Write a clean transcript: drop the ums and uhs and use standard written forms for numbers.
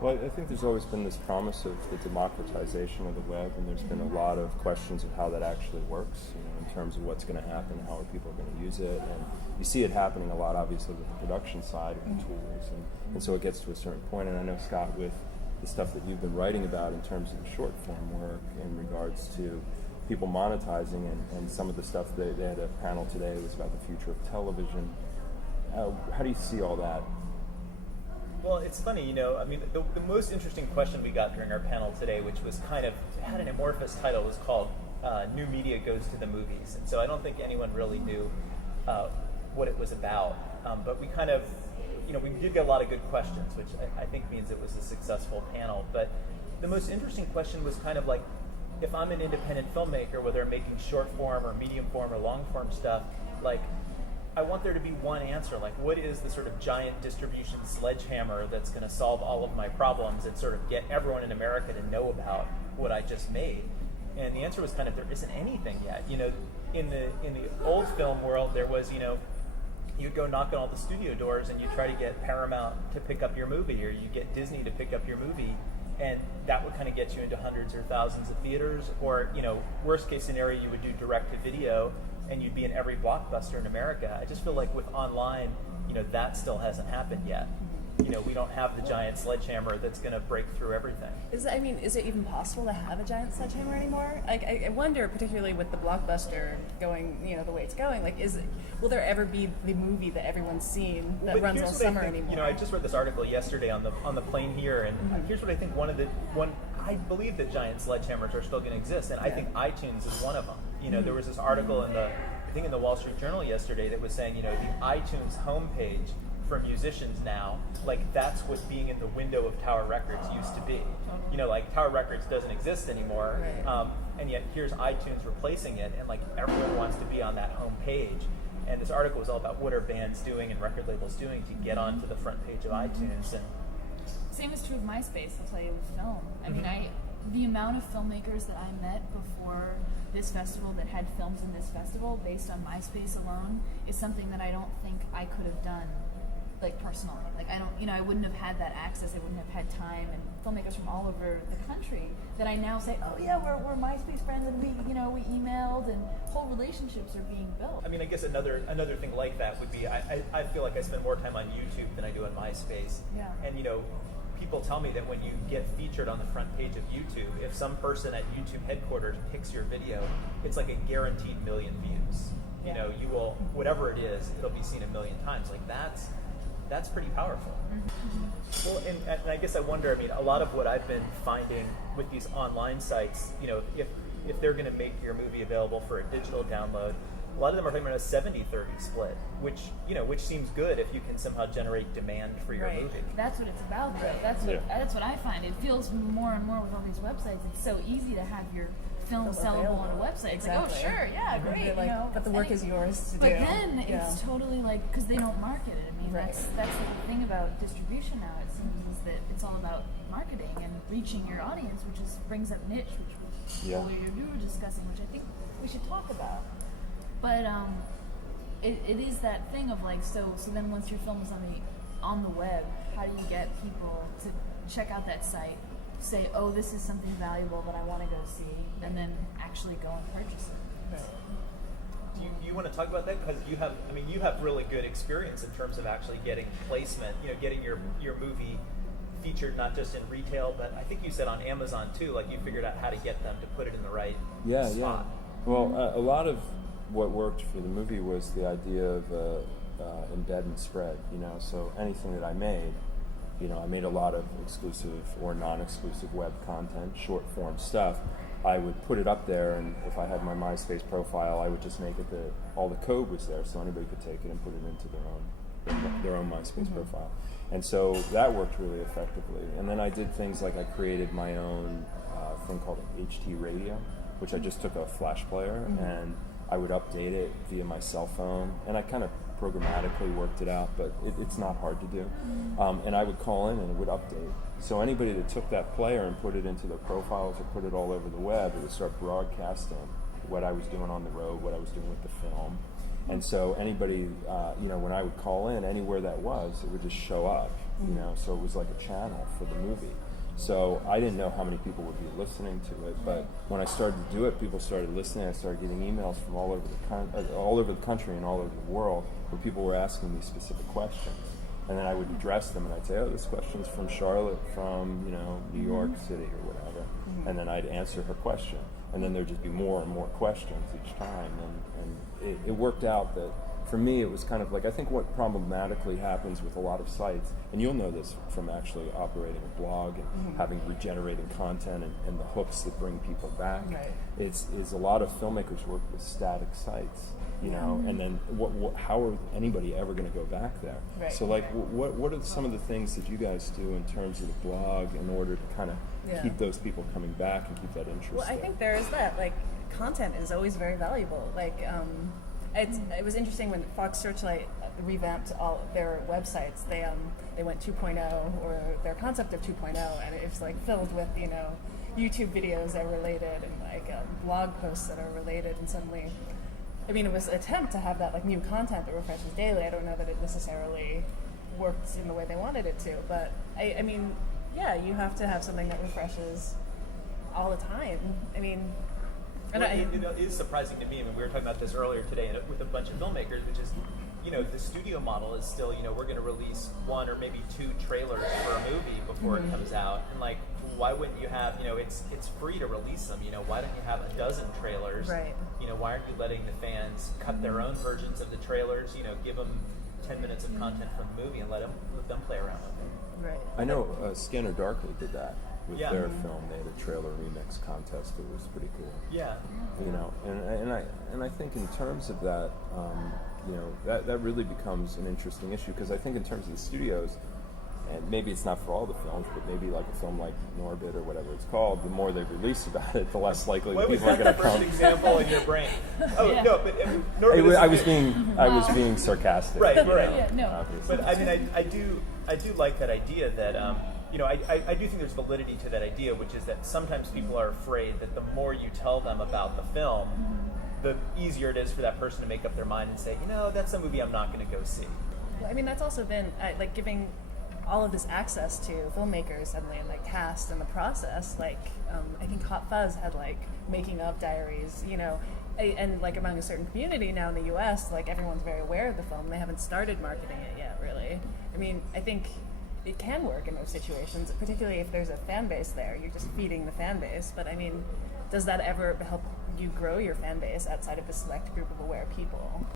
Well, I think there's always been this promise of the democratization of the web, and there's been a lot of questions of how that actually works, in terms of what's going to happen, how are people going to use it, and you see it happening a lot, obviously, with the production side of the tools, and so it gets to a certain point, and I know, Scott, with the stuff that you've been writing about in terms of the short form work in regards to people monetizing, and some of the stuff, they had a panel today that was about the future of television. How do you see all that? Well, it's funny, the most interesting question we got during our panel today, which was had an amorphous title, was called New Media Goes to the Movies. And so I don't think anyone really knew what it was about. But we we did get a lot of good questions, which I think means it was a successful panel. But the most interesting question was if I'm an independent filmmaker, whether I'm making short form or medium form or long form stuff, I want there to be one answer, what is the sort of giant distribution sledgehammer that's going to solve all of my problems and sort of get everyone in America to know about what I just made? And the answer was there isn't anything yet. In the old film world, there was, you'd go knock on all the studio doors and you try to get Paramount to pick up your movie, or you get Disney to pick up your movie, and that would get you into hundreds or thousands of theaters, or, worst case scenario, you would do direct to video, and you'd be in every blockbuster in America. I just feel like with online, that still hasn't happened yet. We don't have the giant sledgehammer that's going to break through everything. Is it even possible to have a giant sledgehammer anymore? I wonder, particularly with the blockbuster going, the way it's going, will there ever be the movie that everyone's seen that runs all summer anymore? I just read this article yesterday on the plane here, and here's what I think. I believe that giant sledgehammers are still going to exist, and I think iTunes is one of them. There was this article in the Wall Street Journal yesterday that was saying, the iTunes homepage for musicians now, that's what being in the window of Tower Records used to be. Tower Records doesn't exist anymore, and yet here's iTunes replacing it, and everyone wants to be on that homepage. And this article was all about what are bands doing and record labels doing to get onto the front page of iTunes. And same is true of MySpace, I'll tell you, with film. I mean, the amount of filmmakers that I met before this festival that had films in this festival based on MySpace alone is something that I don't think I could have done, personally. I wouldn't have had that access, I wouldn't have had time, and filmmakers from all over the country that I now say, oh yeah, we're MySpace friends, and we emailed, and whole relationships are being built. I mean, I guess another thing like that would be, I feel like I spend more time on YouTube than I do on MySpace. Yeah. And people tell me that when you get featured on the front page of YouTube, if some person at YouTube headquarters picks your video, it's a guaranteed million views. You will, whatever it is, it'll be seen a million times. That's pretty powerful. Mm-hmm. Well, and I guess I wonder, a lot of what I've been finding with these online sites, if they're going to make your movie available for a digital download, a lot of them are talking about a 70-30 split, which seems good if you can somehow generate demand for your movie. That's what it's about, though. That's what I find. It feels more and more with all these websites. It's so easy to have your film sellable on a website. It's exactly. Oh, sure, yeah, great. But the work is yours to do. But then it's totally because they don't market it. That's the thing about distribution now. It seems is that it's all about marketing and reaching your audience, which brings up niche, which we were discussing, which I think we should talk about. But it is that thing of so then once your film is on the web, how do you get people to check out that site, say, oh, this is something valuable that I want to go see, and then actually go and purchase it? Right. Do you want to talk about that? Because you have really good experience in terms of actually getting placement, getting your movie featured not just in retail, but I think you said on Amazon too, you figured out how to get them to put it in the right spot. Yeah. Well, a lot of what worked for the movie was the idea of embed and spread, so anything that I made, I made a lot of exclusive or non-exclusive web content, short form stuff. I would put it up there, and if I had my MySpace profile, I would just make it that all the code was there, so anybody could take it and put it into their own MySpace profile. And so that worked really effectively. And then I did things like I created my own thing called HT Radio, which I just took a flash player and I would update it via my cell phone, and I kind of programmatically worked it out, but it's not hard to do. And I would call in and it would update. So anybody that took that player and put it into their profiles or put it all over the web, it would start broadcasting what I was doing on the road, what I was doing with the film. And so anybody, when I would call in, anywhere that was, it would just show up. you know, so it was like a channel for the movie. So I didn't know how many people would be listening to it, but when I started to do it, people started listening. I started getting emails from all over the country and all over the world where people were asking me specific questions. And then I would address them, and I'd say, "Oh, this question's from Charlotte, from New York City or whatever," and then I'd answer her question, and then there'd just be more and more questions each time, and it worked out that for me it was kind of like, I think what problematically happens with a lot of sites, and you'll know this from actually operating a blog and having regenerating content and the hooks that bring people back, is a lot of filmmakers work with static sites. And then how are anybody ever going to go back there? Right. So, like, what are some of the things that you guys do in terms of the blog in order to kind of keep those people coming back and keep that interest? Well, I think there is that. Like, content is always very valuable. Like, it was interesting when Fox Searchlight revamped all their websites. They went 2.0, or their concept of 2.0, and it was like filled with YouTube videos that are related and like blog posts that are related, and suddenly. I mean, it was an attempt to have that like new content that refreshes daily. I don't know that it necessarily worked in the way they wanted it to, but I mean, you have to have something that refreshes all the time. I mean, it is surprising to me. I mean, we were talking about this earlier today with a bunch of filmmakers, which is, the studio model is still, we're going to release 1 or maybe 2 trailers for a movie before it comes out, and like, why wouldn't you have, it's free to release them, why don't you have a dozen trailers? Right. Why aren't you letting the fans cut their own versions of the trailers, give them 10 minutes of content from the movie and let them play around with it? Right. I know Scanner Darkly did that with their film. They had a trailer remix contest. It was pretty cool. Yeah. And I think in terms of that, that really becomes an interesting issue, because I think in terms of the studios, and maybe it's not for all the films, but maybe like a film like Norbit or whatever it's called, the more they release about it, the less likely people are going to come. What was that example in your brain? Oh, yeah. No, but Norbit I was being sarcastic. Right. Yeah, no. Obviously. But I mean, I do like that idea that I do think there's validity to that idea, which is that sometimes people are afraid that the more you tell them about the film, the easier it is for that person to make up their mind and say, that's a movie I'm not going to go see. I mean, that's also been like giving all of this access to filmmakers suddenly, and like cast and the process. Like, I think Hot Fuzz had like making of diaries, and like among a certain community now in the U.S., like everyone's very aware of the film. They haven't started marketing it yet, really. I mean, I think it can work in those situations, particularly if there's a fan base there. You're just feeding the fan base. But I mean, does that ever help you grow your fan base outside of the select group of aware people?